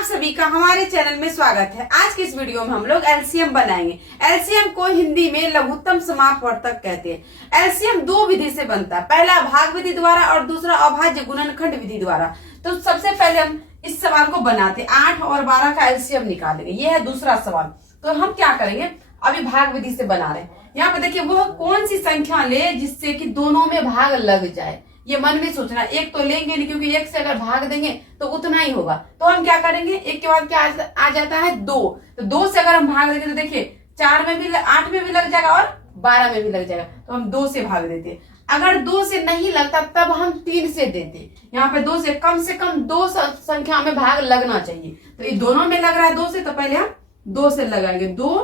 आप सभी का हमारे चैनल में स्वागत है। आज की इस वीडियो में हम लोग एलसीएम बनाएंगे। एलसीएम को हिंदी में लघुत्तम समापवर्तक कहते हैं। एलसीएम दो विधि से बनता है, पहला भाग विधि द्वारा और दूसरा अभाज्य गुणनखंड विधि द्वारा। तो सबसे पहले हम इस सवाल को बनाते 8 और 12 का एलसीएम निकालेंगे। ये है दूसरा सवाल। तो हम क्या करेंगे, अभी भाग विधि से बना रहे हैं। यहाँ पे देखिए वह कौन सी संख्या ले जिससे कि दोनों में भाग लग जाए, ये मन में सोचना। एक तो लेंगे नहीं, क्योंकि एक से अगर भाग देंगे तो उतना ही होगा। तो हम क्या करेंगे, एक के बाद क्या आ जाता है 2। तो 2 से अगर हम भाग देंगे तो देखिए 4 में भी 8 में भी लग जाएगा और 12 में भी लग जाएगा। तो हम 2 से भाग देते हैं। अगर 2 से नहीं लगता तब हम 3 से देते। यहाँ पे 2 से कम 2 संख्या में भाग लगना चाहिए। तो ये दोनों में लग रहा है 2 से, तो पहले हम 2 से लगाएंगे। 2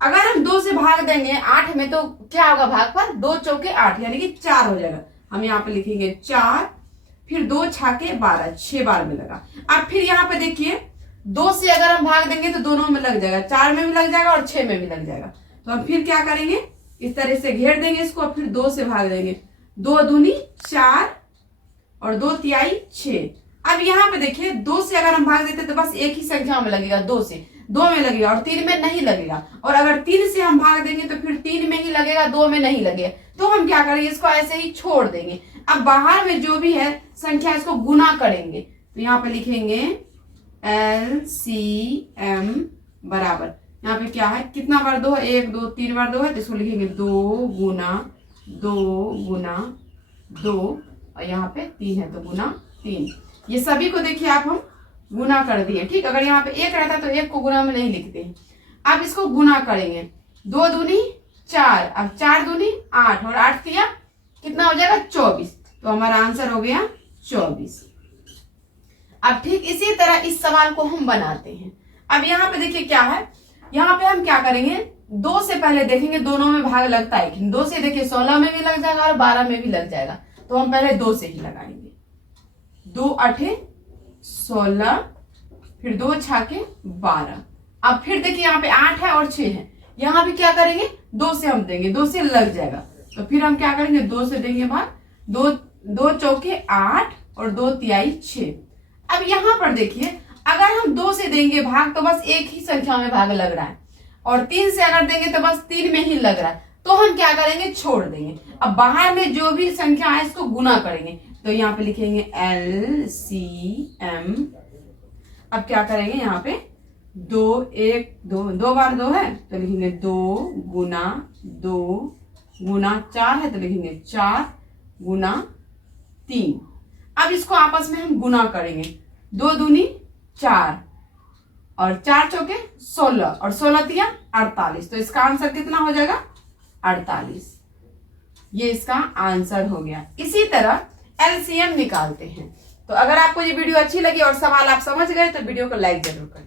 अगर हम 2 से भाग देंगे 8 में तो क्या होगा, भाग पर 2 चौके 8 यानी कि 4 हो जाएगा। हम यहाँ पे लिखेंगे 4, फिर 2 छाके 12, 6 बार में लगा। अब फिर यहाँ पे देखिए 2 से अगर हम भाग देंगे तो दोनों में लग जाएगा, 4 में भी लग जाएगा और 6 में भी लग जाएगा। तो हम फिर क्या करेंगे, इस तरह से घेर देंगे इसको, फिर 2 से भाग देंगे। 2 दूनी 4 और 2 तिहाई 6। अब यहाँ पे देखिए 2 से अगर हम भाग देते तो बस एक ही संख्या में लगेगा, 2 से 2 में लगेगा और 3 में नहीं लगेगा। और अगर 3 से हम भाग देंगे तो फिर 3 में ही लगेगा, 2 में नहीं लगेगा। तो हम क्या करेंगे, इसको ऐसे ही छोड़ देंगे। अब बाहर में जो भी है संख्या इसको गुना करेंगे। तो यहाँ पे लिखेंगे LCM बराबर, यहाँ पे क्या है, कितना बार 2 है, 1 2 3 बार 2 है, तो इसको लिखेंगे 2 गुना 2 और यहाँ पे 3 है तो गुना 3। ये सभी को देखिए आप हम गुना कर दिए। ठीक, अगर यहाँ पे 1 रहता तो 1 को गुना में नहीं लिखते। अब इसको गुना करेंगे, 2 दूनी 4, अब 4 दूनी 8 और 8 तिया कितना हो जाएगा 24। तो हमारा आंसर हो गया 24। अब ठीक इसी तरह इस सवाल को हम बनाते हैं। अब यहाँ पे देखिए क्या है, यहाँ पे हम क्या करेंगे, 2 से पहले देखेंगे दोनों में भाग लगता है कि 2 से देखिए 16 में भी लग जाएगा और 12 में भी लग जाएगा। तो हम पहले 2 से ही लगाएंगे। 2 8 16, फिर 2 छाके 12। अब फिर देखिए यहाँ पे 8 है और 6 है, यहाँ भी क्या करेंगे 2 से हम देंगे, 2 से लग जाएगा। तो फिर हम क्या करेंगे, 2 से देंगे भाग, 2 चौके 8 और 2 तिहाई 6। अब यहाँ पर देखिए अगर हम 2 से देंगे भाग तो बस एक ही संख्या में भाग लग रहा है, और 3 से अगर देंगे तो बस 3 में ही लग रहा है। तो हम क्या करेंगे, छोड़ देंगे। अब बाहर में जो भी संख्या है इसको गुना करेंगे। तो यहाँ पे लिखेंगे LCM। अब क्या करेंगे, यहाँ पे 2 बार 2 है तो लिखेंगे 2 गुना 4 है तो लिखेंगे 4 गुना 3। अब इसको आपस में हम गुना करेंगे। 2 दूनी 4 और 4 चौके 16 और 16 तिया 48। तो इसका आंसर कितना हो जाएगा, 48। ये इसका आंसर हो गया। इसी तरह एलसीएम निकालते हैं। तो अगर आपको ये वीडियो अच्छी लगी और सवाल आप समझ गए तो वीडियो को लाइक जरूर करें।